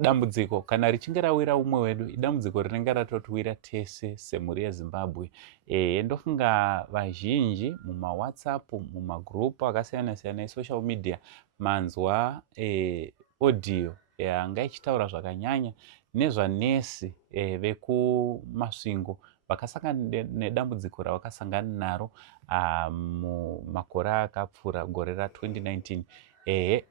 dambudziko kana richinge rawira umwe wedu idambudziko rinenge ratotiwira tese semhuri yeZimbabwe. Ndofunga vazhinji mumawhatsapp mumagrupu akasiyana-siyana esocial media manzwa audio yanga ichitaura zvakanyanya nezvanesi vekumasvingo vakasangana nedambudziko ravakasangana naro mumakore akapfuura gore ra2019.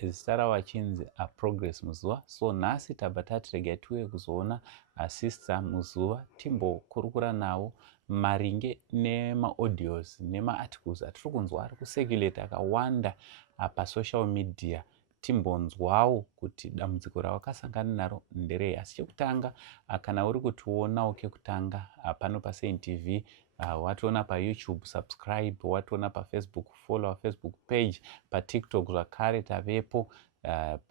Zita ravo achinzi Progress Muzuva. So nhasi tabva tati regai tiuye kuzoona sister Muzuva timbokurukura navo maringe nemaaudios nemaarticles atiri kunzwa ari kusekuleta akawanda pasocial media, timbonzwawo kuti dambudziko ravakasangana naro nderei. Asi chekutanga, kana uri kutiona kekutanga pano paSaint TV, wationa paYouTube subscribe, wationa paFacebook follow Facebook page, paTikTok zvakare tavepo,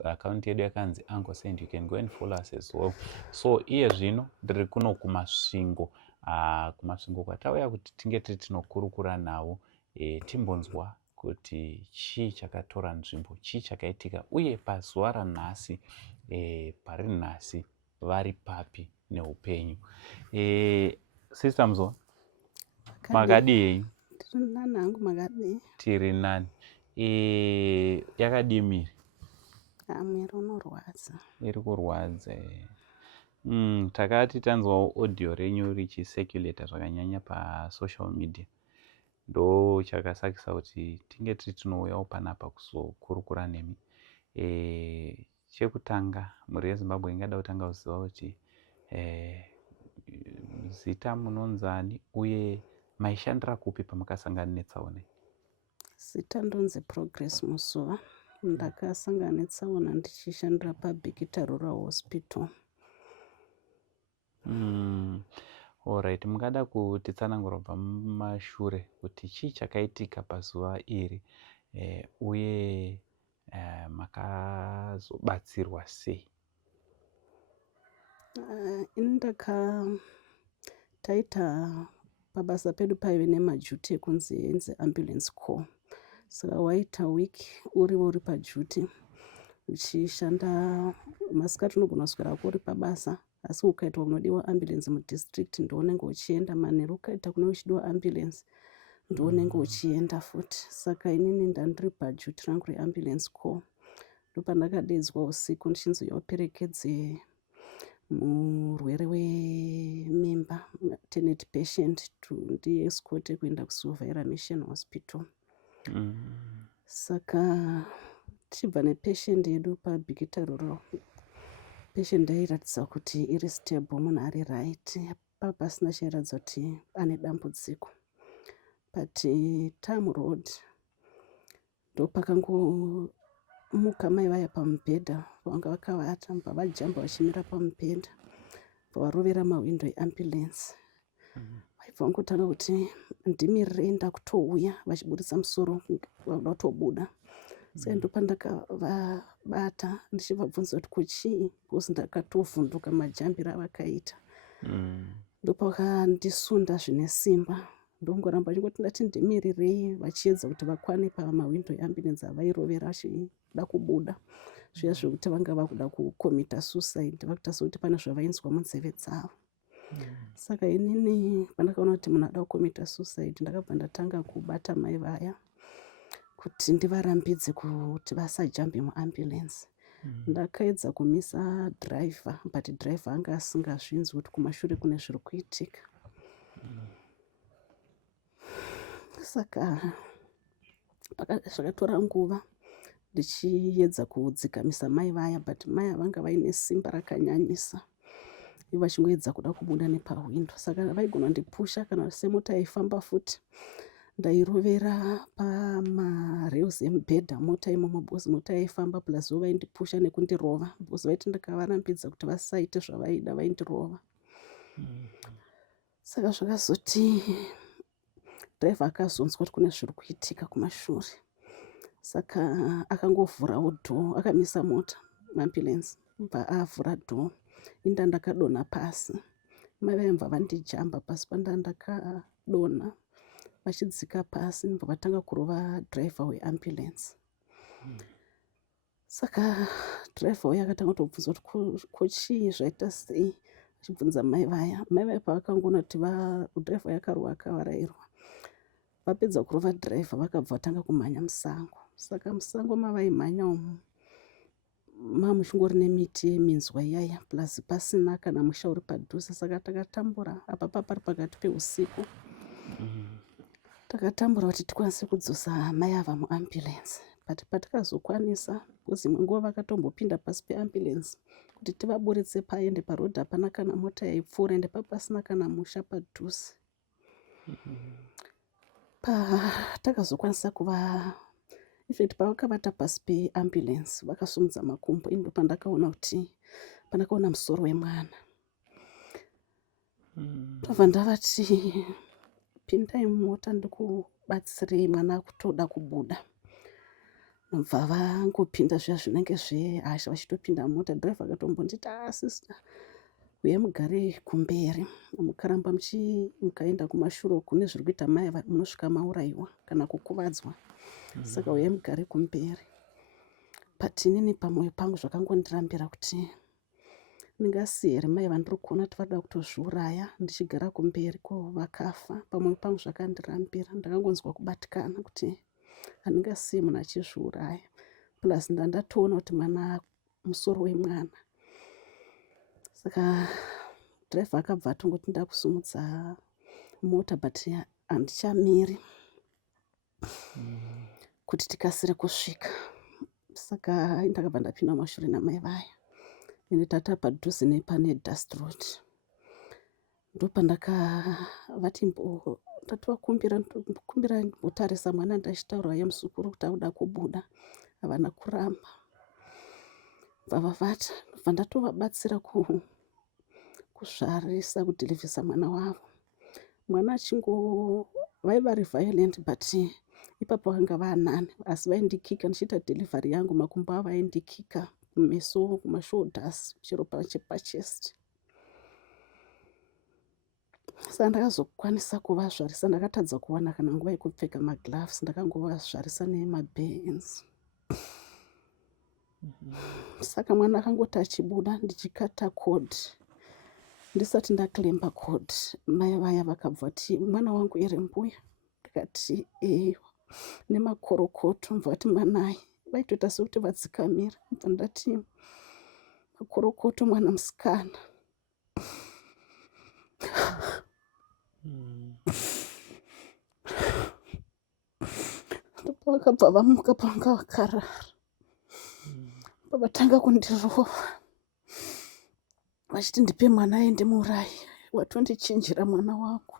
account yedu yakanzi Uncle Saint. You can go and follow us as well. So iye zvino ndiri kuno kumasvingo kwatauya kuti tinge tiri tinokurukura navo, timbonzwa kuti chii chakatora nzvimbo, chii chakaitika, uye pazuva ranhasi pari nhasi vari papi neupenyu. Sister Muzuva, makadii henyu? Tiri nani hangu, makadii? Tiri nani. Yakadii miri? Mwiri unorwadza. Iri kurwadza. Takati tanzwawo audio renyu richisekuleta zvakanyanya pasocial media, ndo chakasakisa kuti tinge tiri tinouyawo panapa kuzokurukura nemi. Chekutanga, mhuri yeZimbabwe ingada kutanga kuziva kuti zita munonzani uye maishandira kupi pamakasangana netsaona? Zita ndonzi Progress Muzuva. Ndakasangana netsaona ndichishandira paBikita Rural Hospital. Alright, mungada kutitsanangura pamashure kuti chii chakaitika pazuva iri, uye makazobatsirwa sei? Ini taita pabasa pedu paive nemajuti ekunzi enzi ambulance corps. Saka waita week uri pajuti uchishanda masikati, unogona kuswera uri pabasa, asi ukaita kunodiwa ambulance mudistrict ndounenge uchienda. Manheru ukaita kune uchidiwa ambulance ndounenge uchienda futi. Saka inini ndandiri pajuti rangu reambulance corps. Ndopandakadedzwa usiku ndichinzi uperekedze murwere wemimba, maternity patient, ndiescote kuenda kuSuvhaira Mission Hospital. Saka tichibva nepatient yedu paBikita Rural, patient airatidza kuti iri stable, munhu ari right, papasina chairatidza kuti ane dambudziko. But Tam Road ndopakangomuka mai vaya pamubhedha vanga vakavata, mbva vajamba vachimira pamubhedha, pavarovera mahwindo eambulance. Vaibva vangotanga kuti ndimirirei ndakutouya, vachiburitsa musoro vauda kutobuda. Saka ndopandakavabata ndichivabvunza kuti kuchii, because ndakatovhunduka majambiro avakaita. Ndopavakandisunda zvine simba, ndongoramba chingoti ndati ndimirirei, vachiedza kuti vakwane pamahwindo eambulance avairovera vachida kubuda, zviya zvokuti vanga vakuda kukomita suicide, vakuita sekuti pane zvavainzwa munzeve dzavo. Saka inini pandakaona kuti munhu ada kukomita suicide, ndakabva ndatanga kubata mai vaya kuti ndivarambidze kuti vasajambe muambulance. Ndakaedza kumisa driver, but driver anga asingazvinzwi kuti kumashure kune zviri kuitika. Saka zvakatora nguva ndichiedza kudzikamisa mai vaya, but mai vanga vaine simba rakanyanyisa, ivo vachingoedza kuda kubuda nepahwindo. Saka vaigona ndipusha kana semota yaifamba futi, ndairovera pamarails emubhedha mota imomo, because mota yaifamba plus vaindipusha nekundirova, because vaiti ndikavarambidza kuti vasaite zvavaida vaindirova. Saka zvakazoti driver akazonzwa kuti kune zviri kuitika kumashure, saka akangovhurawo door, akamisa mota muambulance, bva avhura door, inda ndakadonha pasi. Mai vaibva vandijamba pasi pandandakadonha, vachidzika pasi, ndobva vatanga kurova driver weambulance. Saka dhiraivha uya akatanga kutobvunza kuti kochii zvaita sei, achibvunza mai vaya. Mai vaya pavakangoona kuti dhiraivha yakarwa akavarairwa, vapedza kurova dhiraivha vakabva vatanga kumhanya musango. Saka musango mavaimhanya umu mamuchingori nemiti yeminzwa iyaya plus pasina kana musha uri padhuze. Saka takatambura apa pari pakati peusiku, takatambura kuti tikwanise kudzosa mai ava muambulensi. But patakazokwanisa, because imwe nguva vakatombopinda pasi peambulensi kuti tivaburitse paende parodhi hapana kana mota yaipfuura ende papasina kana musha padhuze. Patakazokwanisa kuva effect pavakavata pasi peambulensi vakasumudza makumbo, indo pandakaona kuti pandakaona musoro wemwana. Ndobva ndavati pindai mumota ndikubatsirei, mwana akutoda kubuda. Ndobva vangopinda zviya zvinenge zvehasha vachitopinda mota. Dhiraivha akatombonditi sister, uye mugare kumberi, mukaramba mukaenda kumashure kune zviri kuita mai munosvika maurayiwa kana kukuvadzwa. Saka uye mugare kumberi. But inini pamwoyo pangu zvakangondirambira kuti ndingasiye here mai vandiri kuona kuti vada kutozviuraya ndichigara kumberi ko vakafa. Pamwoyo pangu zvakandirambira, ndakangonzwa kubatikana kuti handingasiye munhu achizviuraya. Plus ndatoona kuti mwana musoro wemwana. Saka dhiraivha akabva atongoti ndakusumudza mota, but handichamiri kuti tikasire kusvika. Saka ndakabva ndapinda mumashure namai vaya, ende tata padhuze nepane Dust Road. Ndopandakavati ndativakumbira mbotarisa mwana ndachitaura ye musukuru kuti akuda kubuda, havana kuramba. Vavavata ndobva ndatovabatsira kuzvarisa, kudhirivhisa mwana wavo. Mwana vaivari violent, but ipapo vanga vanani, asi vaindikika ndichiita delivery yangu, makumbo avo aindikika kumeso, kumashoulders, chero pachest. Saka ndakazokwanisa kuvazvarisa. Ndakatadza kuwana kana nguva yekupfeka magloves, ndakangovazvarisa nemabhands. Saka mwana akangoti achibuda ndichikata code, ndisati ndakilemba code, mai vaya vakabva vati mwana wangu ere mbuya. Ndikati eyo, nemakorokoto. Mva vati mwanai, vaitoita sekuti vadzikamira. Mva ndati makorokoto, mwana musikana. Vakabva vamuka panga vakarara, pavatanga kundirova vachiti ndipe mwana aende muurayi, watondichinjira mwana wangu.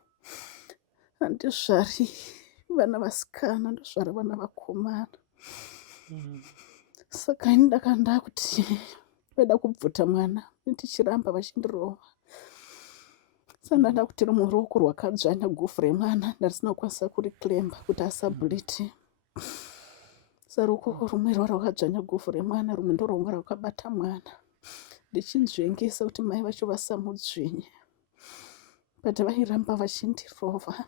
Handizvari vana vasikana, ndozvara vana vakomana. Saka ini ndakanda kuti vaida kubvuta mwana ndichiramba vachindirova. Saka ndanda kuti rumwe ruoko rwakadzvanya guvhu remwana ndarisina kukwanisa kurikilemba kuti asabhuliti. Saka ruoko rumwe rwakadzvanya guvhu remwana, rumwe ndorwanga rwakabata mwana, ndichinzvengesa kuti mai vacho vasamudzvinye. But vairamba vachindirova.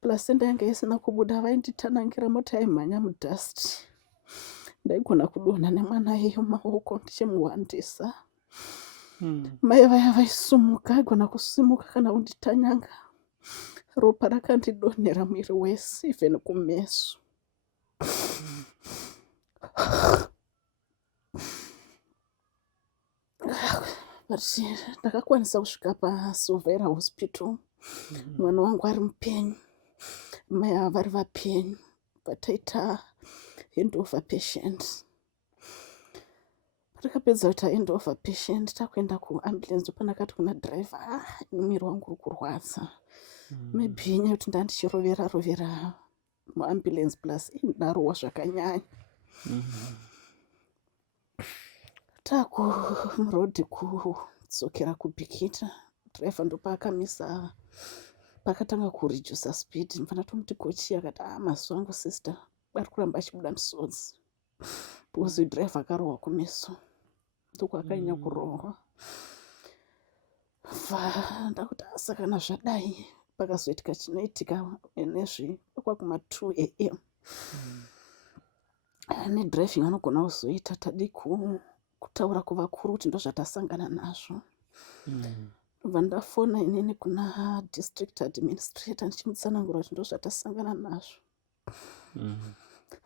Placenta yanga isina kubuda, vainditanangira mota yaimhanya mudhasti. Ndaigona kudonha nemwana iyeyo maoko ndichimuhwandisa. Mai vaya vaisumuka, aigona kusimuka kana kunditanyanga. Ropa rakandidonhera mwiri wese, even kumeso. But ndakakwanisa kusvika paSilvera Hospital. Mwana wangu ari mupenyu, mai ava vari vapenyu. Pataita handover patient. Patakapedza kuita handover patient, takuenda kuambulensi. Pandakati kuna dhiraivha, mwiri wangu uri kurwadza. Maybe inyaya kuti ndandichirovera muambulensi plus ndarohwa zvakanyanya. Takurodhi kudzokera kuBhikita, dhiraivha ndopaakamisa, pakatanga kuredusa speed. Ndakatomuti kochi akati mazuva angu sister, ari kuramba achibuda misodzi. Because dhiraivha akarohwa kumeso, ndokwakanyanya kurohwa. Ndakuti saka kana zvadai, pakazoitika chinoitika nezvi kwakuma 2 AM. nedriving anogona kuzoita. Tadi kutaura kuvakuru kuti ndozvatasangana nazvo. Ndobva ndafona inini kuna district administrator ndichimutsanangura kuti ndozvatasangana nazvo.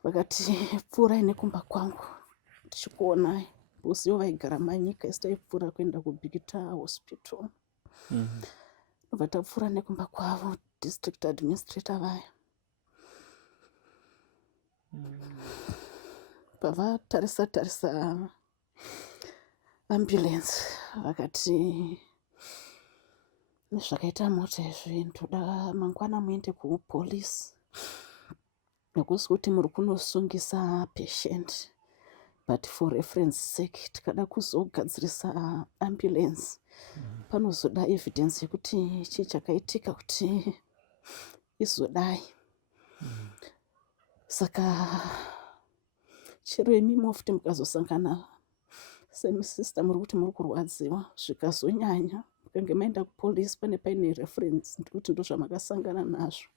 Vakati pfuurai nekumba kwangu ndichikuonai. Usiwo vaigara manyika isi taipfuura kuenda kuBigita hospital. Ndobva tapfuura nekumba kwavo district administrator vaya. Pavatarisa ambulance vakati nezvakaita mota izvi ndoda mangwana muende kupolisi nokusi kuti muri kunosungisa patient, but for reference sake tikada kuzogadzirisa ambulance panozoda evidence yekuti chii chakaitika kuti izodai. Saka chero imi mofuti mukazosangana semisista muri kuti muri kurwadziwa zvikazonyanya mukange maenda kupolisi pane paine reference ndikuti ndozvamakasangana nazvo.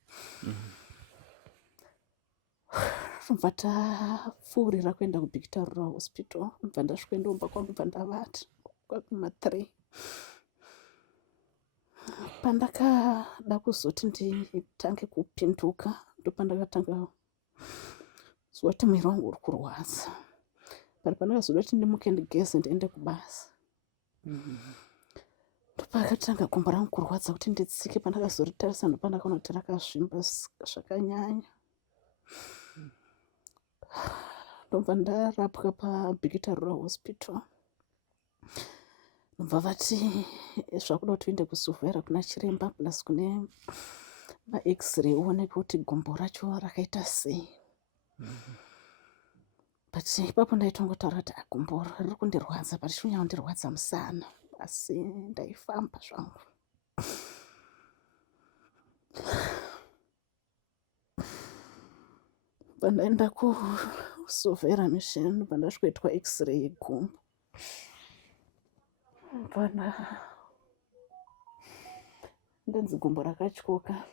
Ndobva tapfuurira kuenda kuBigita Rural Hospital. Ndobva ndasvika ndomba kwangu ndobva ndavata kwakuma3. Pandakada kuzoti nditange kupinduka ndopandakatanga zuva kuti mwiri wangu uri kurwadza. Pari pandakazoda kuti ndimuke ndigeze ndiende kubasa. Ndopakatanga gumbo rangu kurwadza kuti nditsike. Pandakazoritarisa ndopandakaona kuti rakazvimba zvakanyanya. Ndobva ndarapwa paBigita Rural Hospital. Ndobva vati zvakuda kuti uende kusuvhera kuna chiremba plus kune maX-ray uoneke kuti gumbo racho rakaita sei. But ipapo ndaitongotaura kuti gumbo riri kundirwadza but chinyanya kundirwadza musana, asi ndaifamba zvangu. Pandaenda kusuvhera machine ndobva ndasvikoitwa X-ray yegumbo. Ndanzi gumbo rakatyoka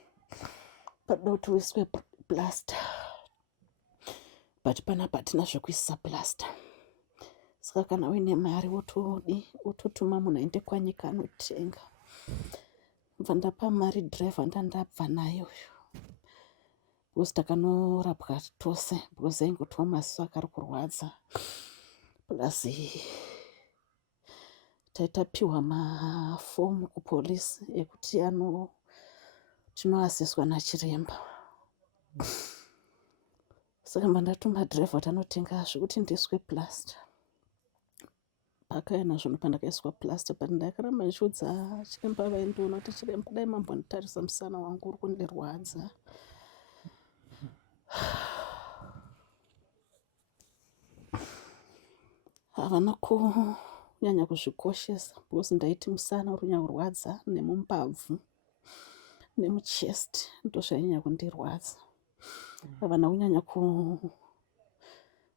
padoda kuti uiswe plaster, but panapa hatina zvekuisa plaster. Saka kana uine mari wototuma munhu aende kwanyika anotenga. Ndobva ndapa mari driver ndandabva nayo. Because takanorapwa tose because aingotiwa maziso akari kurwadza. Plus taitapiwa mafomu kupolisi ekuti tinoaseswa nachiremba. Saka mandatuma driver kuti anotenga zvekuti ndiiswe plaster. Pakaya nazvo pandakaiswa plaster but ndakaramba ndichiudza chiremba vaindiona kuti chiremba dai mambonditarisa musana wangu uri kundirwadza. Havana kunyanya kuzvikoshesa because ndaiti musana uri kunyanya kurwadza nemumbabvu nemuchest ndozvainyanya kundirwadza. Havana kunyanya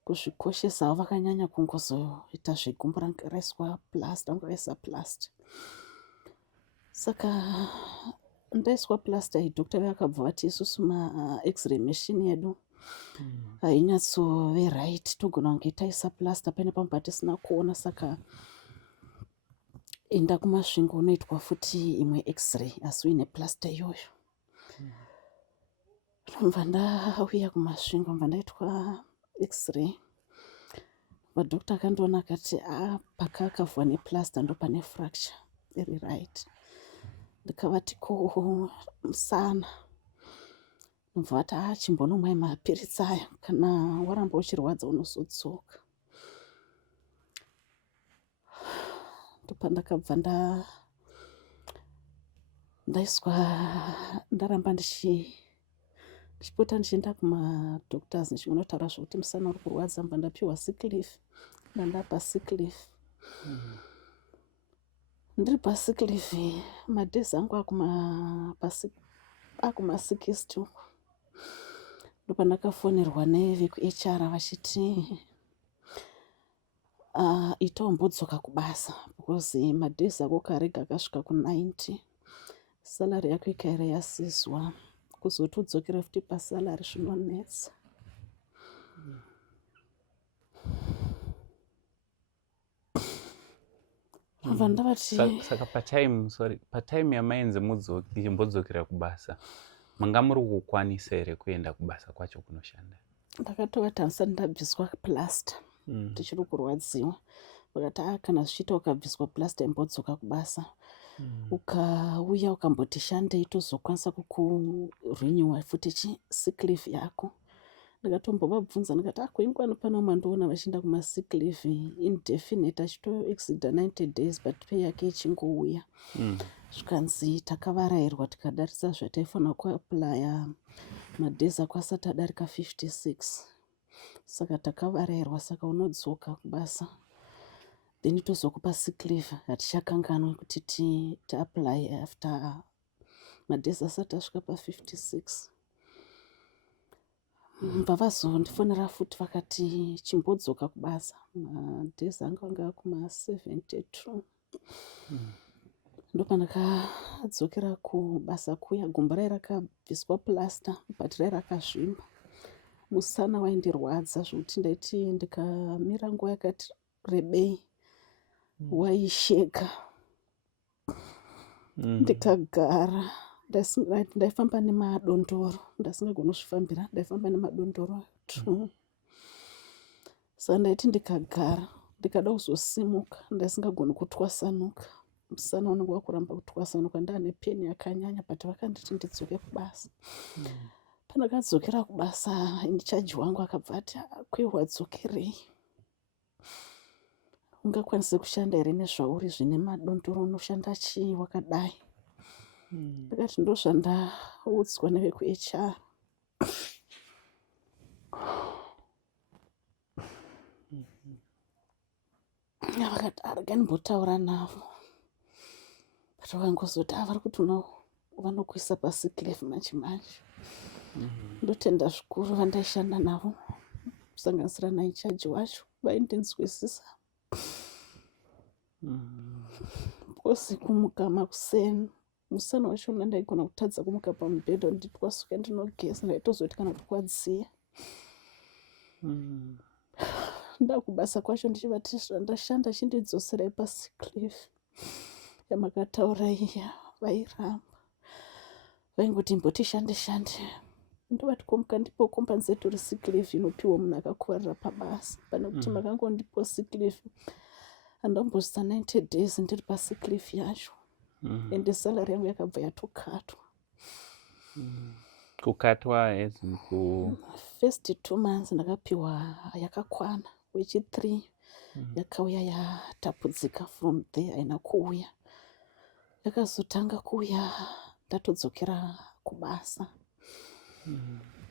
kuzvikoshesa havo, vakanyanya kungozoita zvegumbo rangu raiswa plaster, vangavaisa plaster. Saka ndaiswa plaster iyi dhokta vakabva vati isusu maX-ray machine yedu hainyatsove right, togona kunge taisa plaster paine pamwe patisina kuona. Saka enda kumasvingo unoitwa futi imwe X-ray asi uine plaster iyoyo. Ndobva ndauya kumasvingo ndobva ndaitwa X-ray. Madhokta akandiona akati pakakavhwa neplaster ndopane fracture iri right. Ndikavati ko musana. Ndobva vati chimbonomwai mapiritsi aya, kana waramba uchirwadza unozodzoka. Ndopandakabva ndaramba ndichipota ndichienda kumadhoktazi ndichinotaura zvokuti musana uri kurwadza. Ndobva ndapiwa sick leave. Ndandapa sick leave. Ndiri pasick leave madhezi angu akuma60 uko. Ndopandakafonerwa nevekuHR vachiti itawo kubasa because madhezi ako karega akasvika ku90. Salary yako ikaira yasizwa kuzoti udzokere futi pasalary zvinonetsa. vanhu ndavati Saka patime yamaenze mudzokimbozokera kubasa, manga muri kukwanisa here kuenda kubasa kwacho kunoshanda? ndakatovati handisati ndabviswa plasta tichiri kurwadziwa. Vakati kana zvichiita ukabviswa plasta imbodzoka kubasa, ukauya ukamboti shandei tozokwanisa kukurinyiwa futi sick leave yako. Ndakatombovabvunza ndikati kwaimbwa pano mandoona vachienda kumasick leave indefinite achitoexida 90 days but pay yake ichingouya. Zvikanzi takavarayirwa tikadarisa zvataifanira kuaplaya madhezi ako asati adarika 56. Saka takavarayirwa, saka unodzoka kubasa then tozokupa sick leave. Hatichakanganwa kuti tiapply after madhezi asati asvika pa56. Pavazondifonera futi vakati chimbodzoka kubasa, madhezi anga kuma72. Ndopandakadzokera kubasa kuya. Gumbo rai rakabviswa plasta but rai rakazvimba. Musana waindirwadza zvokuti ndaiti ndikamira nguva yakati rebei waisheka. Ndikagara ndaifamba nemadondoro, ndasingagoni kuzvifambira, ndaifamba nemadondoro 2. Saka ndaiti ndikagara ndikada kuzosimuka ndasingagoni kutwasanuka. Musana unenge wakuramba kutwasanuka, ndaane peni yakanyanya but vakanditi ndidzoke kubasa. Pandakadzokera kubasa inchaji wangu akabva ati kwaiwadzokerei, ungakwanise kushanda here nezvauri zvine madondoro, unoshanda chii wakadai? Ndakati ndozvandaudzwa nevekuHR. Vakati regai navo. But vakangozoti vari kuti vanokuisa pasick leave manje manje. Ndotenda zvikuru vandaishanda navo kusanganisira naichaji wacho vaindinzwisisa. Kosi kumuka makuseni, musana wacho ndaigona kutadza kumuka pamubhedha nditwasuke ndinogeza, ndaitozoti kana kurwadziya. Ndakubasa kwacho ndichivati zvandashanda chindidzoserai pasick leave yamakataura iya. Vairamba vaingoti imboti shande. Ndovati komuka ndipo compensatory sick leave inopiwa munhu akakuvarira pabasa, pane kuti makangondipo sick leave handambosisa 90 days ndiri pasick leave yacho. Ende salary yangu yakabva yatokatwa. Kukatwa as first 2 months ndakapiwa yakakwana, wechi3 yakauya yatapudzika from there haina kuuya. Yakazotanga kuuya ndatodzokera kubasa.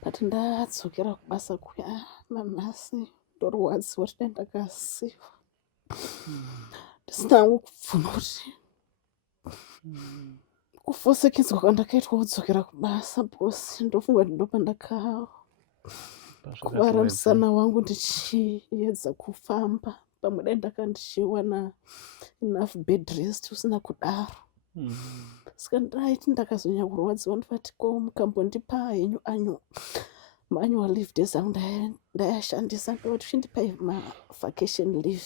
But ndadzokera kubasa kuya nanhasi ndorwadziwa kuti dai ndakasiiwa. Ndisina kupfuna kuti kufosekedzwa kwandakaitwa kudzokera kubasa bosi. Ndofunga kuti ndopandakakuvara musana wangu ndichiedza kufamba. Pamwe dai ndanga ndichiwana enough bed rest, usina kudaro. Saka ndaiti ndakazonyanya kurwadziwa ndikati ko mukambondipa henyu annual leave days angu ndayashandisa, ndoti chindipai mavacation leave.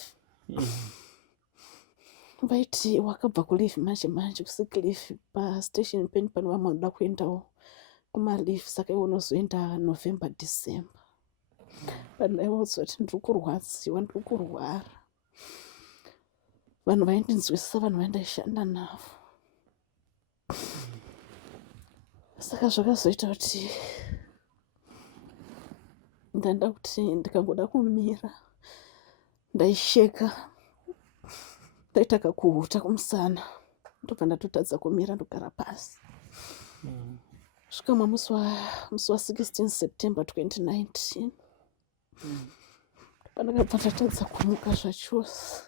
Vaiti wakabva kuleave manje kusick leave pastation peni pane vamwe vanoda kuendawo kumaleave, saka iwe unozoenda November December. Pandaiudzwa kuti ndiri kurwadziwa, ndiri kurwara. Vanhu vaindinzwisisa, vanhu vaindaishanda navo. Saka zvakazoita kuti ndaenda kuti ndikangoda kumira ndaisheka, ndaita kakuhuta kumusana, ndobva ndatotadza kumira ndogara pasi. Svika musi wa 16 September 2019 pandakabva ndatadza kumuka zvachose.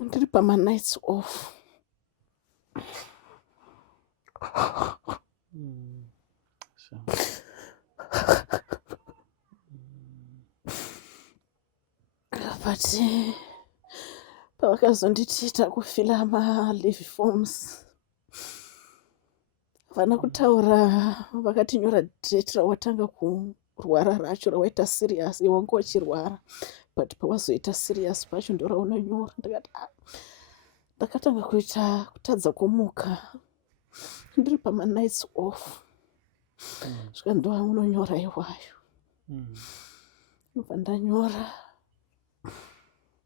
Ndiri pama-nights off. But pavakazonditi takufila ma-leave forms, vana kutaura vakatinyora date rawatanga kurwara racho, rawaita serious, iwe wanga uchirwara but pawazoita serious pacho ndoraunonyora. Ndikati ndakatanga kuita kutadza kumuka ndiri pama nights off. Svika ndounonyora iwayo. Ndobva ndanyora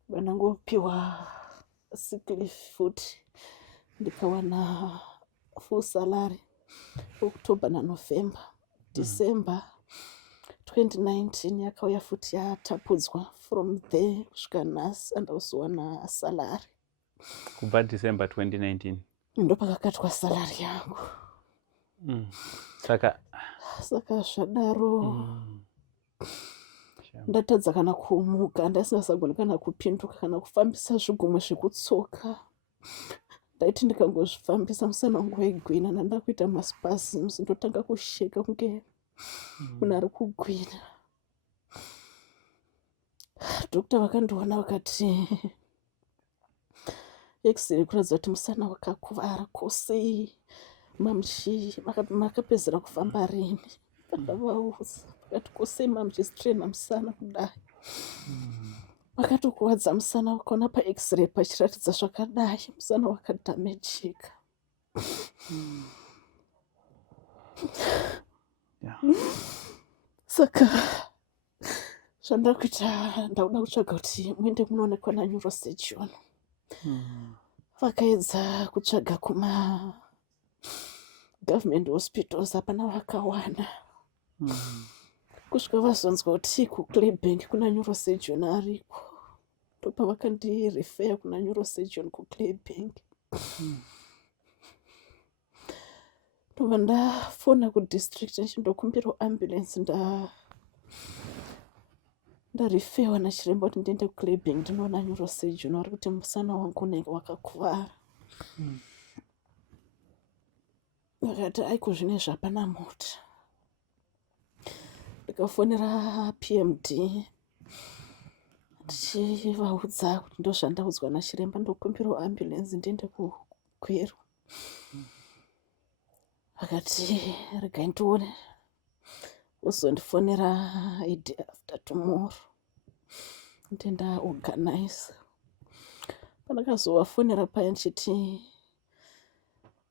vanangopiwa sick leave futi ndikawana full salary October na November. December 2019 yakauya futi yatapudzwa from there kusvika nhasi andauzowana salary. Kubva December 2019 ndopakakatwa salary yangu. Saka zvadaro ndatadza kana kumuka, ndasingazagoni kana kupinduka kana kufambisa zvigumwe zvekutsoka. Ndaiti ndikangozvifambisa musana wangu waigwina, ndandakuita maspasms, ndotanga kusheka kunge munhu ari kugwina. Dhokta vakandiona vakati x-ray kuratidza kuti musana wakakuvara, kosi makapedzera kufamba rini? Ndavaudza vakati kosi mamuchistraina musana kudai. Vakatokuwadza musana wakaona pa x-ray pachiratidza zvakadai, musana wakadhamejika. Saka zvandakuita ndauda kutsvaga kuti muende munoonekwa naneurosurgeon. Vakaedza kutsvaga kuma government hospitals hapana vakawana. Kusvika vazonzwa kuti kuClaybank kuna neurosurgeon ariko, ndopa vakandirefer kuna neurosurgeon kuClaybank. Ndobva ndafona kudistrict ndichindokumbirawo ambulance. Ndarefewa nachiremba kuti ndiende kuClaybank ndinoona neurosurgeon vari kuti musana wangu unenge wakakuvara. Vakati aiko zvinezvi hapana mota. Ndikafonera PMD ndichivaudza kuti ndozvandaudzwa nachiremba, ndokumbirawo ambulance ndiende kuKweru. Vakati regai ndione uzondifonera day after tomorrow ndenda organize. Pandakazovafonera paya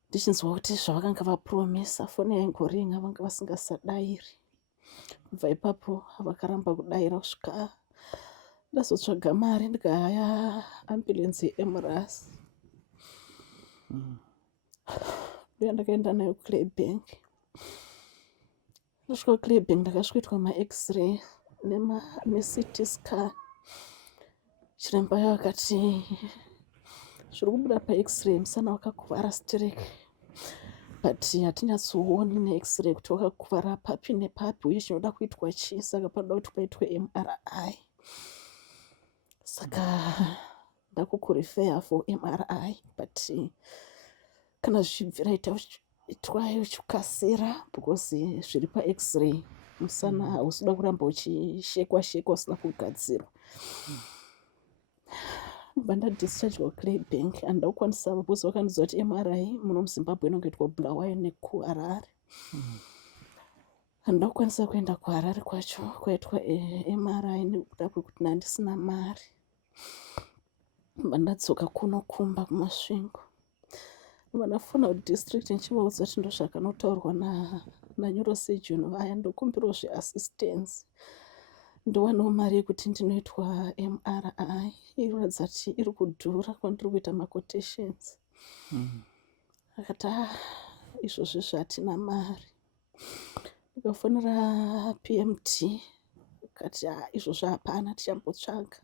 ndichinzwa kuti zvavakanga vapromisa foni yaingoringa vanga vasingasadairi. Kubva ipapo vakaramba kudaira kusvika ndazotsvaga mari ndikahaya ambulance yeEmirates. Ndoya ndakaenda nayo kuClaybank. Ndasvika kuClaybank ndakasvikoitwa ma-x-ray neCT scan. Chiremba yakati zviri kubuda paX-ray musana wakakuvara stireke, but hatinyatsooni neX-ray kuti wakakuvara papi nepapi uye chinoda kuitwa chii, saka panoda kuti paitwe MRI. Saka ndakukurifeya for MRI, but kana zvichibvira itwayo uchikasira because zviri paX-ray musana hausuda kuramba uchishekwa usina kugadzirwa. Bandadischargwa kuClaybank handida kukwanisa because vakandiudza kuti MRI muno muZimbabwe inongoitwa Bulawayo nekuHarare. Handida kukwanisa kuenda kuHarare kwacho kwaitwa MRI nekuda kwekuti handisina mari. Bandadzoka kunokumba kumasvingo. Vandafona kudistrict ndichivaudza kuti ndozvakanotaurwa naneurosurgeon vaya, ndokumbirawo zveassistance ndowanewo mari yekuti ndinoitwa MRI. Inoratidza kuti iri kudhura kwandiri kuita maquotations. Akati izvozvi zvatina mari. Ndikafonera PMT akati izvozvi hapana, tichambotsvaga.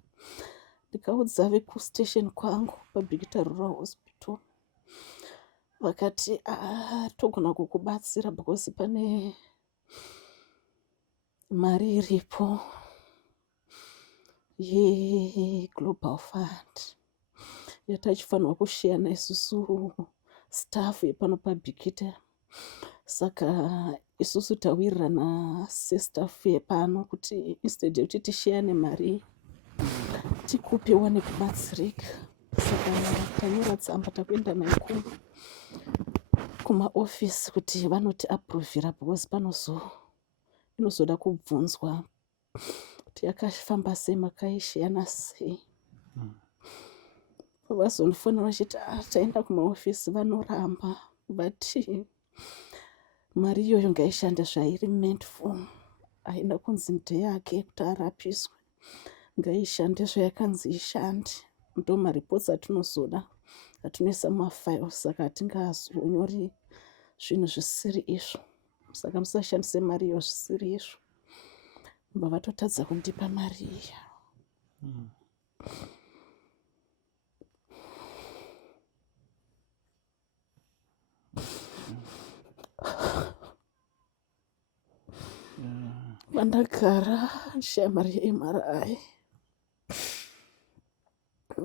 Ndikaudza vekustation kwangu paBikita Rural Hospital. Vakati togona kukubatsira because pane mari iripo yeGlobal Fund yatachifanirwa kushare naisusu staff yepano paBikita. Saka isusu tawirirana sestaff yepano kuti instead yekuti tishare nemari tikupe wane kubatsirika. Saka tanyora tsamba takuenda nayo kumaofisi kuti vanoti approvera because inozoda kubvunzwa kuti kuti yakafamba sei, makaishiyana sei. Mm. Vazondifonera vachiti taenda kumaofisi vanoramba, but mari iyoyo ngaishande zvairi meant for. Haina kunzi ndeyake kuti arapiswe, ngaishande zvayakanzi ishande. Ndo maripots atinozoda atinoisa mumafiles, saka hatingazonyori zvinhu zvisiri izvo. Saka musashandise mari iyo zvisiri izvo, mba vatotadza kundipa mari iya. Mm. Pandagara ndishaya mari yeMRI,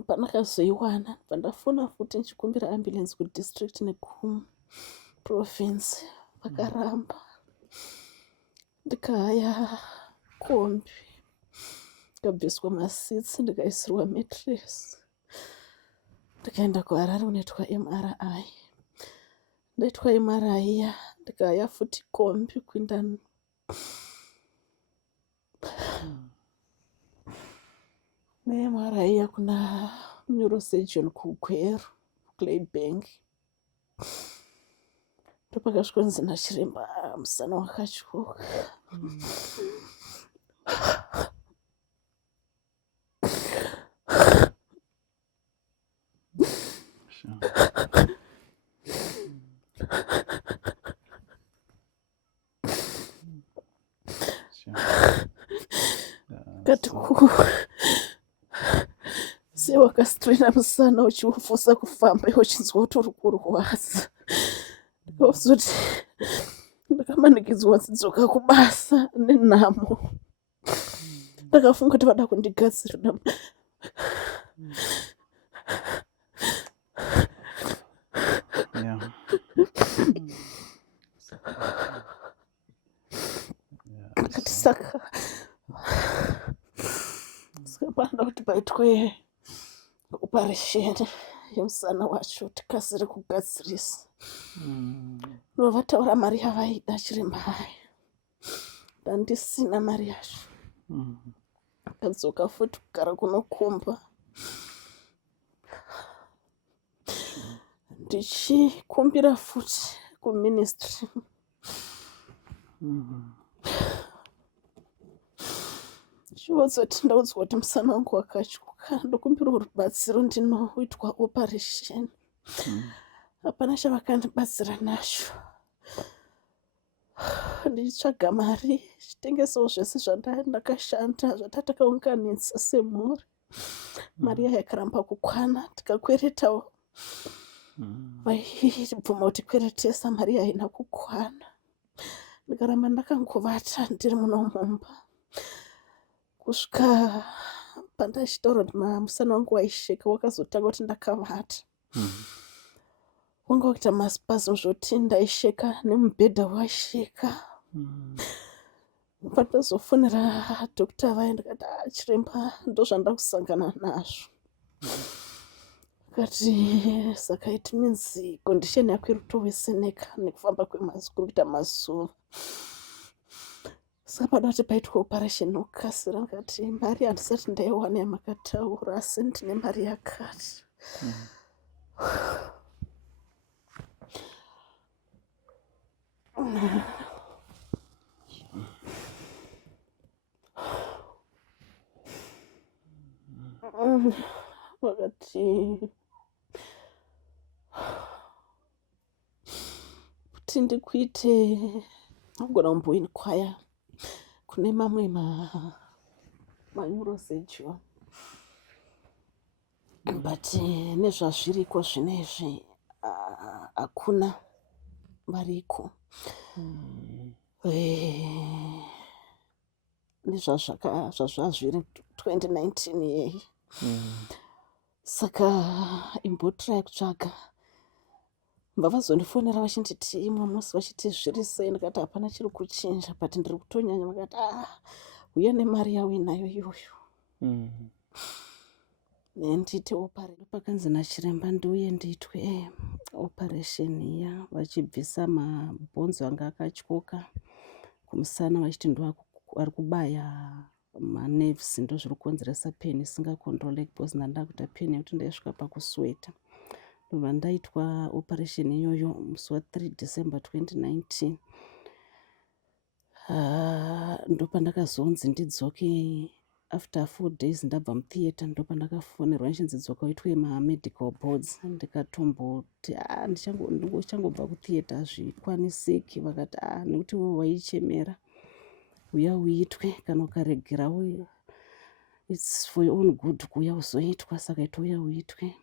pandakazoiwana pandafona futi ndichikumbira ambulance kudistrict nekuprovince, vakaramba. Ndikahaya kombi, ndikabviswa masitsi, ndikaisirwa mattress, ndikaenda kuHarare kunoitwa MRI. Ndaitwa MRI iya ndikahaya futi kombi kuenda neMRI iya kuna neurosurgeon kuGweru Claybank. Ndopakasvikonzi nachiremba musana wakatyoka. Sure. Sure. Kati sewakastraina musana uchiufosa kufamba iwo uchinzwa kuti uri kurwadza. Ndikazoti ndakamanikidzwa kudzoka kubasa nenhamo. Ndakafunga kuti vada kundigadzirira. Yeah. Kati saka panda kuti paitwe operation yemusana wacho tikasire kugadzirisa. Vataura mari yavaida chiremba haya, ndandisina mari yacho. Kadzoka futi kugara kunokumba, ndichikumbira futi kuministry. Chivodzoti ndaudzwa kuti musana wangu wakatyoka, ndokumbira rubatsiro ndinoitwa operation. Hapana chavakanibatsira nacho. Ndichitsvaga mari, chitengesawo zvese zvandakashanda zvatatakaunganidza semhuri. Mari iya yakaramba kukwana, tikakweretawo. Vaibvuma kuti kweretesa, mari haina kukwana. Ndikaramba ndakangovata ndiri muno mumba. Kusvika pandachitaura kuti musana wangu waisheka, wakazotanga kuti ndakavata. Wanga wakuita maspasm zvoti ndaisheka nemubhedha waisheka. Pandazofonera dhokita vaye ndikati chiremba ndozvandakusangana nazvo. Akati saka it means condition yako iri kutoweseneka nekufamba kwemazuva, kuri kuita mazuva. Saka pada kuti paitwa operation nokasira, ndikati mari handisati ndaiwana yamakataura, asi ndine mari yakati. Wakati kuti ndikuite agona kumboinquire kune mamwe maneurosurgeon, but nezvazviriko zvinezvi hakuna variko. Nezvazvazviri 2019 yeyi. Saka imbotrai kutsvaga. Vavazondifonera vachinditi imwe musi vachiti zviri sei, ndikati hapana chiri kuchinja, but ndiri kutonyanya. Vakati uya nemari yawo inayo iyoyo. Nditi operation, pakanzi nachiremba ndiuye ndiitwe operation iya, vachibvisa mabhonzo anga akatyoka kumusana, vachiti ndo ari kubaya manerves ndo zviri kukonzeresa peni isingakontroleki because ndanda kuita peni yekuti ndaisvika pakusweta. Ndobva ndaitwa operation iyoyo musi wa3 December 2019. Ndopandakazonzi ndidzoke after 4 days ndabva mutheatre, ndopandakafonerwa nchinzi dzoka uitwe mamedical boards. Ndikatomboti ndichangobva kutheatre hazvikwanisiki. Vakati nekuti waichemera uya uitwe, kana ukaregerawo it's for your own good kuuya uzoitwa, saka itouya uitwe.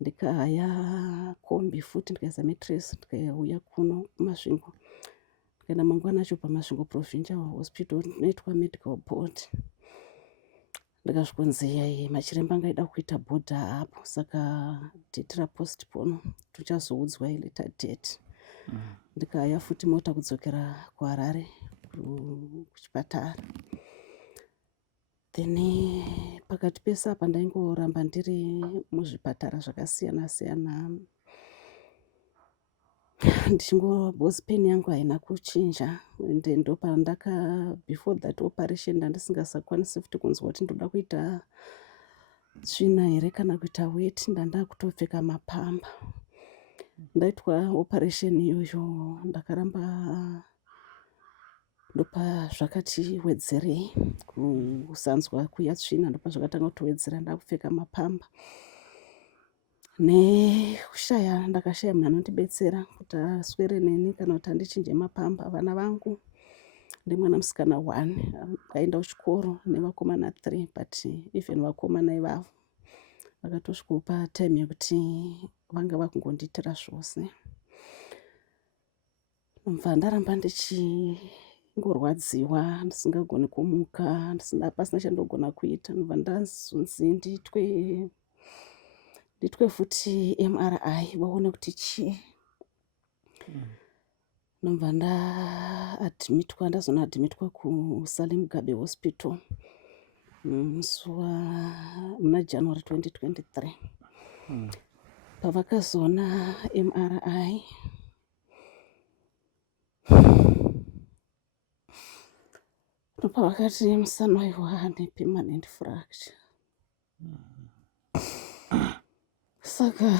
Ndikahaya kombi futi ndikaisa matress ndikauya kuno kuMasvingo. Ndikaenda mangwana acho paMasvingo Provincial Hospital noitwa medical board. Ndikazvikonzi machiremba angaida kuita bhodha apo, saka date rapostpone, tichazoudzwa later date. Ndikahaya futi mota kudzokera kuHarare kuchipatara. Then pakati pese apa ndaingoramba ndiri muzvipatara zvakasiyana siyana ndichingobozi peni yangu haina kuchinja. Ende before that operation ndandisingasakwanisi futi kunzwa kuti ndoda kuita tsvina here kana kuita weight, ndanda kutopfeka mapamba. Ndaitwa operation iyoyo ndakaramba ndopa zvakati wedzerei kusanzwa kuya tsvina, ndopa zvakatanga kutowedzera ndakupfeka mapamba. Nekushaya ndakashaya munhu anondibetsera kuti aswere neni kana kuti andichinje mapamba. Vana vangu ndimwana musikana 1 aenda kuchikoro nevakomana 3, but even vakomana ivavo vakatosvikopa time yekuti vanga vakungondiitira zvose. Ndobva ndaramba ndichingorwadziwa ndisingagoni kumuka, pasina chandogona kuita. Ndobva ndazonzi ndiitwe futi MRI vaone kuti chii. Ndobva ndazoadmitwa kuSalim Gabe Hospital muna January 2023. Pavakazoona MRI ndopavakati musana waiwa nepermanent fracture. Saka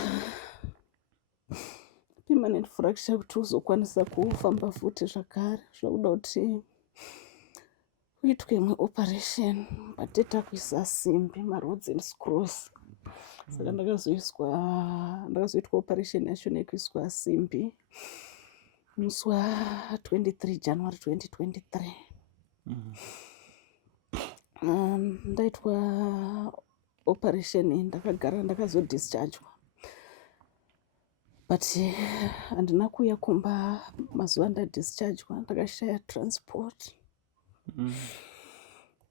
permanent fracture kuti uzokwanisa kufamba futi zvakare zvakuda kuti uitwe imwe operation, bateta kuisa simbi marods and screws. Saka ndakazoitwa operation yacho nekuiswa simbi musi wa23 January 2023. Ndaitwa operation ndakagara ndakazodischargewa, but handina kuuya kumba mazuva ndadischargewa, ndakashaya transport.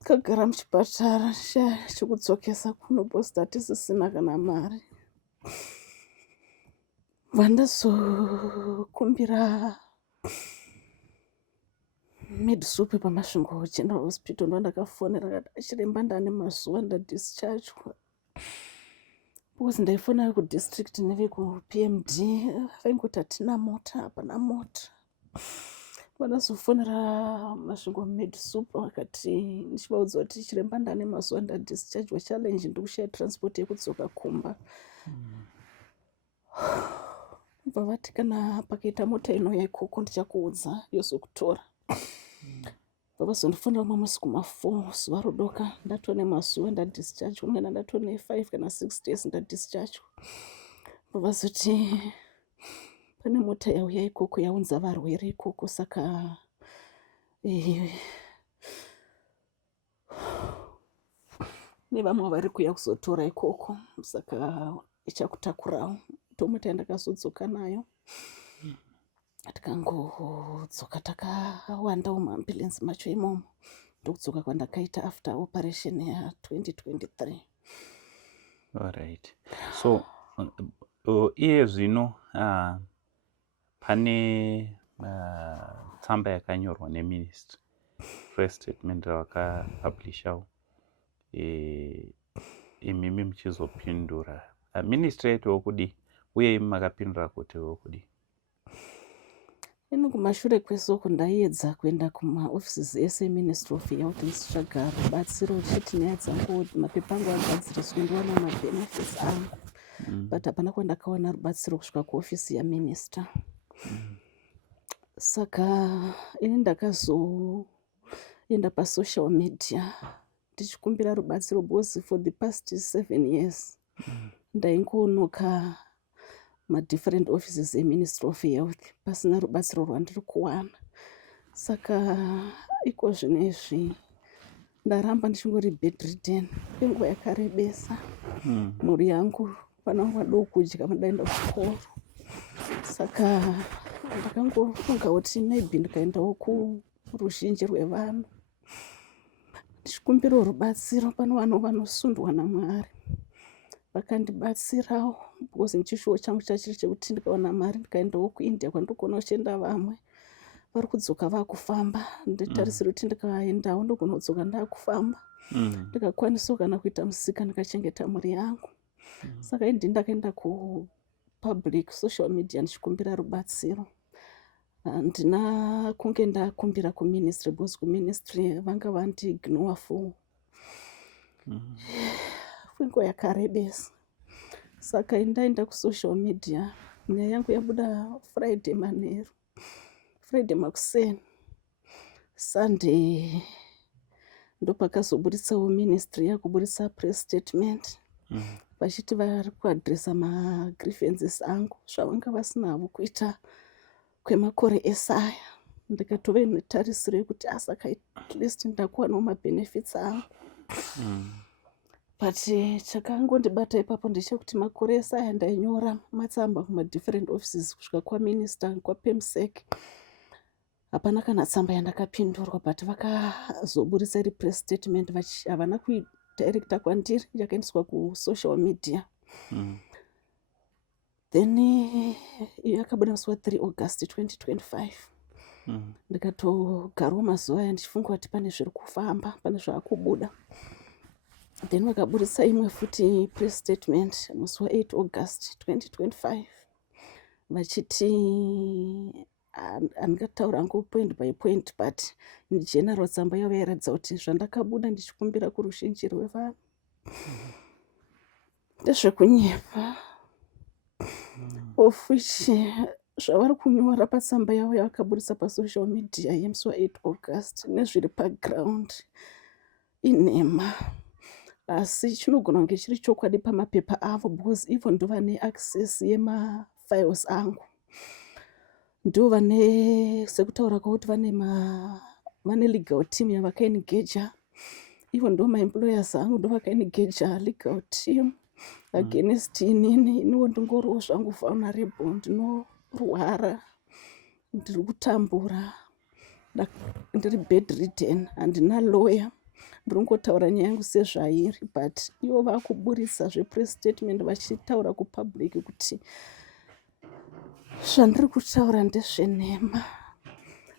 Ndakagara muchipatara chekudzokesa kuno because hatisisina kana mari. Vandazokumbira Medsup paMasvingo General Hospital ndandakafonera chiremba ndane mazuva ndadischargewa. Because ndaifonera kudistrict nevekuPMD vaingoti hatina mota, hapana mota. Vandazofonera Masvingo Medsup vakati ndichivaudza kuti chiremba ndane mazuva ndadischargewa, challenge ndokushaya transport yekudzoka kumba. Bva vati kana pakaita mota inouya ikoko ndichakuudza yozokutora. Vavazondifonera umwe musi kuma4 zuva rodoka ndatone mazuva ndadischargewa, umwe ndatone 5 kana 6 days ndadischargewa. Vavazoti pane mota yauya ikoko yaunza varwere ikoko, saka nevamwe vari kuuya kuzotora ikoko, saka ichakutakurawo. Ndomota yandakazodzoka nayo. Tikangodzoka takawandawo maambulensi macho imomo. Ndokudzoka kwandakaita after operation ya 2023. Alright. So iye zvino pane tsamba yakanyorwa neministry, press statement ravakapublishawo, imimi muchizopindura. Ministry yaitiwo kudi uye imi makapindura kuti wo kudi? Ino kumashure kwesoko ndaedza kuenda kumaoffices ese eMinistry of Health nditsvaga rubatsiro ruchiti nyaya dzangu mapepa angu agadziriswe ndiwana mabenefits angu, but hapana kwandakawana rubatsiro kusvika kuofisi yaminista. Saka ini ndakazoenda pasocial media ndichikumbira rubatsiro because for the past 7 years ndaingonoka madifferent offices eMinistry of Health pasina rubatsiro rwandiri kuwana. Saka iko zvinezvi ndaramba ndichingori bedridden kwenguva yakarebesa. Mhuri yangu vana vangu vadoko kudya vandaenda kuchikoro. Saka ndakangofunga kuti maybe ndikaendawo kuruzhinji rwevanhu ndichikumbirawo rubatsiro pane vanhu vanosundwa naMwari. Vakandibatsirawo because chishuwo changu chachiri chekuti ndikawana mari ndikaendawo kuIndia kwandikona kuchienda vamwe vari kudzoka vaakufamba. Nditarisira kuti ndikaendawo ndogona kudzoka ndaakufamba ndikakwanisawo kana kuita musika ndikachengeta mhuri yangu. Saka ini ndakaenda kupublic social media ndichikumbira rubatsiro. Handina kunge ndakumbira kuministry because kuministry vanga vandiignore for kwenguva yakarebesa. Saka ndaenda kusocial media nyaya yangu yabuda Friday manheru, Friday makuseni, Sunday ndopakazoburitsawo ministry yakubuditsa press statement vachiti vari kuadresa magrievances angu zvavanga vasinavo kuita kwemakore esaya. Ndikatove netarisiro yekuti asaka at least ndakuwanawo mabenefits angu. But chakangondibata ipapo ndechekuti makore esaya ndainyora matsamba kumadifferent offices kusvika kwaminista kwaPEMSEC. Hapana kana tsamba yandakapindurwa, but vakazoburitsa iri press statement havana kuidirecta kwandiri, yakaendeswa kusocial media. Then yakabuda musi wa3 August 2025. Ndikatogarawo mazuva aya ndichifunga kuti pane zviri kufamba, pane zvaakubuda. Then vakaburitsa imwe futi press statement musi wa8 August 2025 vachiti handingataura hangu point by point, but in general tsamba yavo yairatidza kuti zvandakabuda ndichikumbira kuruzhinji rwevanhu ndezvekunyepa, of which zvavari kunyora patsamba yavo yavakaburitsa pasocial media yemusi wa8 August nezviri paground inhema. Asi chinogona kunge chiri chokwadi pamapepa avo because ivo ndo vane access yemafiles angu, ndo vane sekutaura kwekuti vane legal team yavakaengaja. Ivo ndo maemployers angu ndo vakaengaja legal team against inini. Iniwo ndingoriwo zvangu vulnerable, ndinorwara, ndiri kutambura, ndiri bedridden, handina lawyer. Ndiringotaura nyaya yangu sezvairi, but ivo vaakuburitsa zvepress statement vachitaura kupublic kuti zvandiri kutaura ndezvenhema.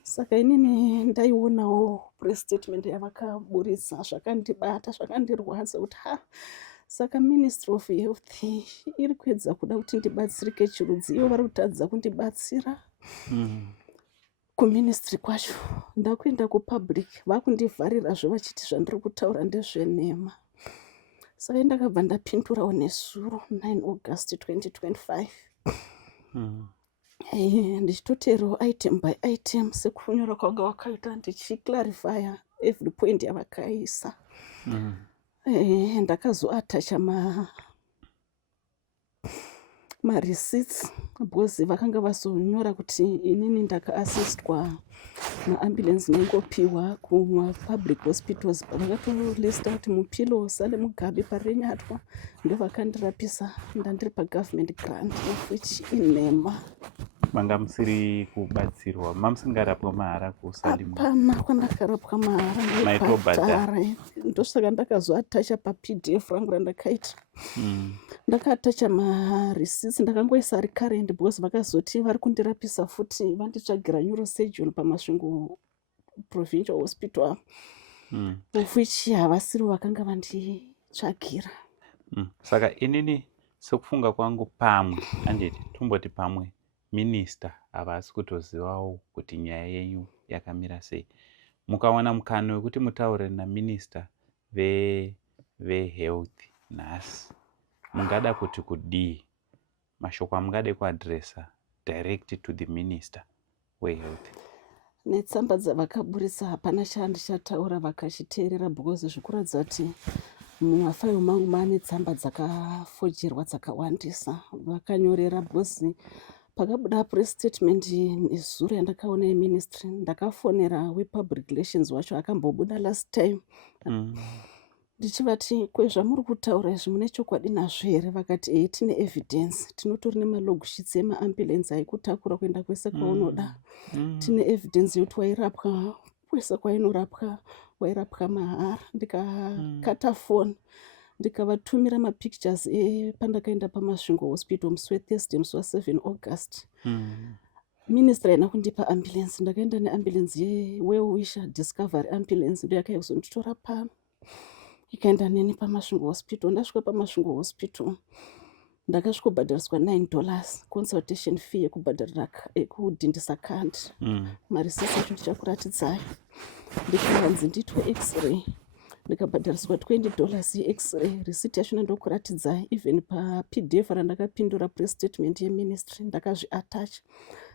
Saka inini ndaionawo press statement yavakaburitsa zvakandibata, zvakandirwadza kuti saka Ministry of Health iri kuedza kuda kuti ndibatsirike chirudzi, ivo vari kutadza kundibatsira. Kuministry kwacho ndakuenda kupublic vakundivharirazve vachiti zvandiri kutaura ndezvenhema. Saka ndakabva ndapindurawo nezuro 9 August 2025 ndichitoteerawo item by item sekunyora kwanga wakaita, ndichiclarifya every point yavakaisa. Ndakazoatacha mareceipts because vakanga vasonyora kuti inini ndakaassistwa maambulance nengopiwa kumapublic hospitals. Vakatolista kuti Mupilo Sale Mugabe paRenyatwa ndo vakandirapisa ndandiri pagovernment grant, of which inhema. Manga musiri kubatsirwa, mamusingarapwa mahara kuSalimu? Hapana kwandakarapwa mahara, ndaibhadhara. Ndosaka ndakazoatacha paPDF rangu randakaita. Ndakaatacha mareceipts, ndakangoisa recurrent because vakazoti vari kundirapisa futi vanditsvagira neurosurgeon paMasvingo Provincial Hospital, of which havasiri vakanga vanditsvagira. Saka inini sekufunga kwangu pamwe, handiti tomboti pamwe minista havasi kutozivawo kuti nyaya yenyu yakamira sei. Mukawana mukana wekuti mutaure naminista vehealth nhasi, mungada kuti kudii? Mashoko amungade kuadhiresa direct to the minister wehealth. Netsamba dzavakaburitsa hapana chandichataura vakachiteerera, because zvikuratidza kuti mumafairo mangu maane tsamba dzakafojerwa dzakawandisa vakanyorera. Because pakabuda press statement nezuro yandakaona yeministry, ndakafonera wepublic relations wacho akambobuda last time ndichivati kwezvamuri kutaura izvi mune chokwadi nazvo here? Vakati tine evidence, tinotori nemalogshits emaambulensi aikutakura kuenda kwese kwaunoda. Tine evidence yekuti wairapwa kwese kwainorapwa, wairapwa mahara. Ndikakata foni ndikavatumira mapictures pandakaenda pamasvingo hospital musi weThursday, musi wa7 August. Ministry haina kundipa ambulance, ndakaenda neambulance yeWellwisher Discovery ambulance ndo yakaizonditora pano ikaenda neni pamasvingo hospital. Ndasvika pamasvingo hospital ndakasvikobhadhariswa $9 consultation fee yekudhindisa kandi. Marisesi acho ndichakuratidzai. Ndikavanzi nditwe x-ray ndikabhadhariswa $20 ye-x-ray. Risiti yacho ndokuratidzai, even paPDF randakapindura press statement yeministry ndakazviattach.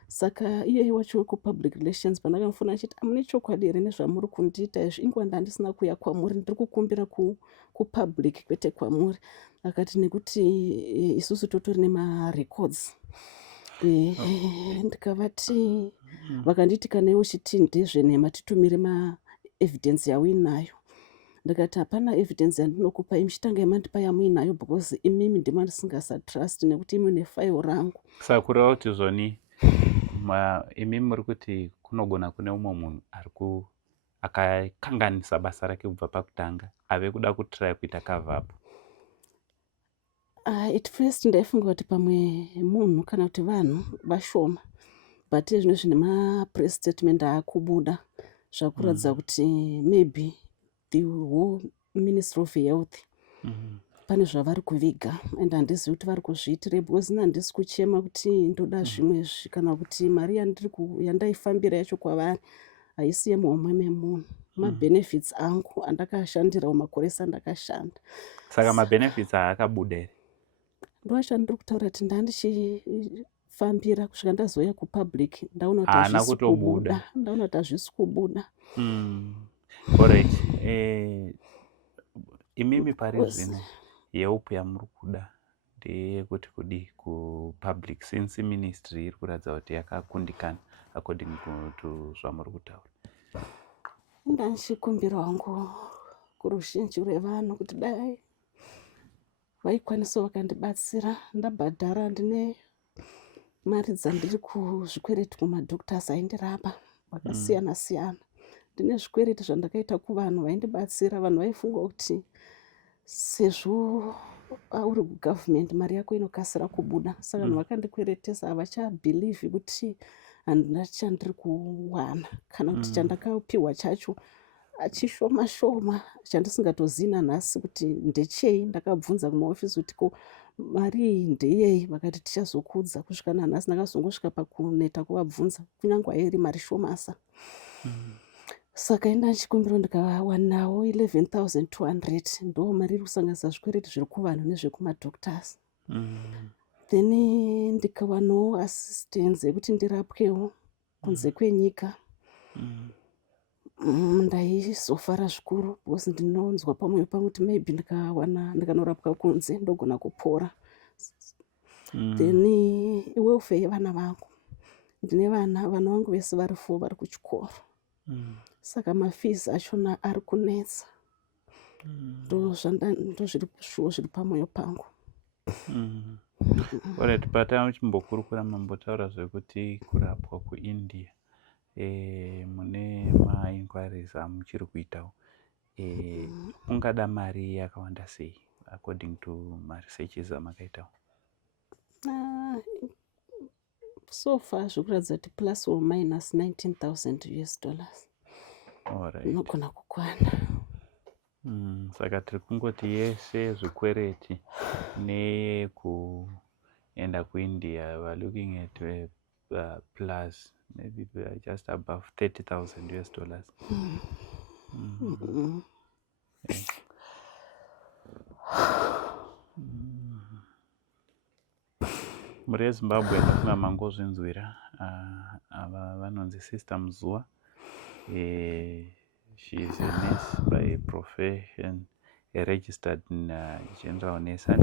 Saka iye wacho wekupublic relations pandakamufona achiti amune chokwadi here nezvamuri kundiita izvi? Ingwa ndandisina kuya kwamuri, ndiri kukumbira kupublic kwete kwamuri. Akati nekuti isusu totori nemarecords. Ndikavati vakanditi kana iwe uchiti ndezvenhema titumire maevidence yauinayo. Ndikati hapana evidence yandinokupai, muchitanga yemandipa yamuinayo, because imimi ndimandisingasatrust nekuti imi une file rangu. Saka kureva kuti zvoni imimi muri kuti kunogona kune umwe munhu akakanganisa basa rake kubva pakutanga ave kuda kutry kuita cover up. At first ndaifunga kuti pamwe munhu kana kuti vanhu vashoma, but zvino zvine mapress statement akubuda zvakuratidza kuti maybe the whole Ministry of Health pane zvavari kuviga, and handizivi kuti vari kuzviitire, because handisi kuchema kuti ndoda zvimwe kana kuti mari yandaifambira yacho kwavari haisi yemuhomwe memunhu. Mabenefits angu andakashandirawo makore sandakashanda. Saka mabenefits haakabuda here? Ndoacho ndiri kutaura kuti ndandishifambira kusvika ndazouya kupublic ndaona kuti hazvisi kubuda. Ndaona kuti hazvisi kubuda. Alright. Imimi pari zvino help yamuri kuda ndeyekuti kudii kupublic, since ministry iri kuratidza kuti yakakundikana according to zvamuri kutaura? Ndandichikumbira wangu kuruzhinji rwevanhu kuti dai vaikwanisa vakandibatsira. Ndabhadhara, ndine mari dzandiri kuzvikwereti kumadoctors aindirapa vakasiyana siyana. Ndine zvikwereti zvandakaita kuvanhu vaindibatsira. Vanhu vaifunga kuti sezvo uri kugovernment mari yako inokasira kubuda, saka vanhu vakandikweretesa havachabhilivhi kuti handina chandiri kuwana, kana kuti chandakapiwa chacho achishoma shoma chandisingatozivi nanhasi kuti ndechei. Ndakabvunza kumaofisi kuti ko mari iyi ndeyei? Vakati tichazokudza. Kusvika nanhasi ndakazongosvika pakuneta kuvabvunza, kunyange hairi mari shomasa. Saka enda chikumbiro ndikawanawo 11,200 ndo mari iri kusanganisa zvikwereti zviri kuvanhu nezvekumadoctors. Then ndikawanawo assistance yekuti ndirapwewo kunze kwenyika. Ndaizofara zvikuru, because ndinonzwa pamwoyo pangu kuti maybe ndikanorapwa kunze ndogona kupora. Then welfare yevana vangu, ndine vana vangu vese vari 4 vari kuchikoro. Saka mafees achona ari kunetsa. Ndo zviri pamwoyo pangu. Alright, pata muchimbokurukura mambotaura zvekuti kurapwa kuIndia mune mainquiries amuchiri kuitawo, ungada mari yakawanda sei according to maresearches amakaitawo? So far zvikuratidza kuti plus or minus $19,000. Alright. Inogona kukwana. Saka tiri kungoti yese zvikwereti neyekuenda kuIndia, we're looking at plus maybe just above 30,000 US dollars. Mm. Eh. Mhuri yeZimbabwe ndofunga mangozvinzwira. Ava vanonzi Sister Mzua. She is a nurse by profession, registered in general nurse.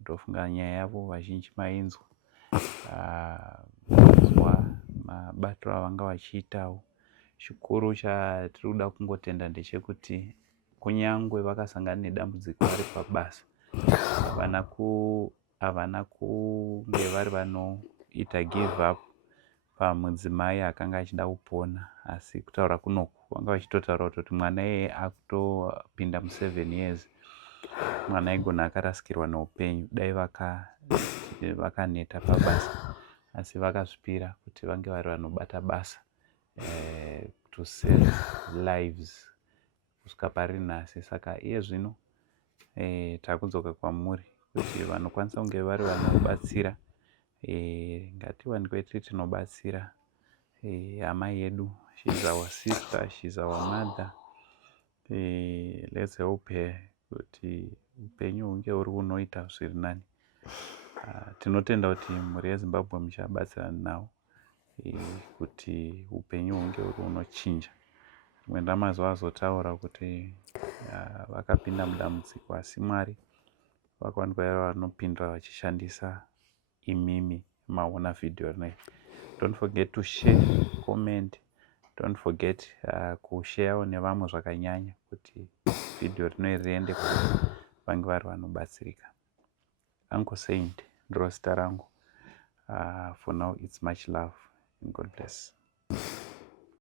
Ndofunga nyaya yavo vazhinji mainzwa. Mazwa mabatiro avanga vachiitawo. Chikuru chatiri kuda kungotenda ndechekuti kunyangwe vakasangana nedambudziko vari pabasa, havana kunge vari vanoita give up pamudzimai akanga achida kupona, asi kutaura kunoku vanga vachitotaura kuti mwana iyeye akutopinda mu7 years, mwana igona akarasikirwa neupenyu dai vakaneta pabasa, asi vakazvipira kuti vange vari vanobata basa to save lives kusvika pari nhasi. Saka iye zvino takudzoka kwamuri kuti vanokwanisa kunge vari vanobatsira, ngatiwanikwe tiri tinobatsira hama yedu. She's our sister, she's our mother. Let's help her kuti upenyu hunge huri kunoita zviri nani. Tinotenda kuti mhuri yeZimbabwe muchabatsirana navo kuti upenyu hunge huri kunochinja. Rimwe ramazuva azotaura kuti vakapinda mudambudziko, asi Mwari vakawanikwa vari vanopindura vachishandisa imimi maona vhidhiyo rineri. Don't forget to share, comment. Don't forget kusharewo nevamwe zvakanyanya kuti vhidhiyo rineri riende kuti vange vari vanobatsirika. Uncle Saint ndiro zita rangu. For now it's much love and God bless.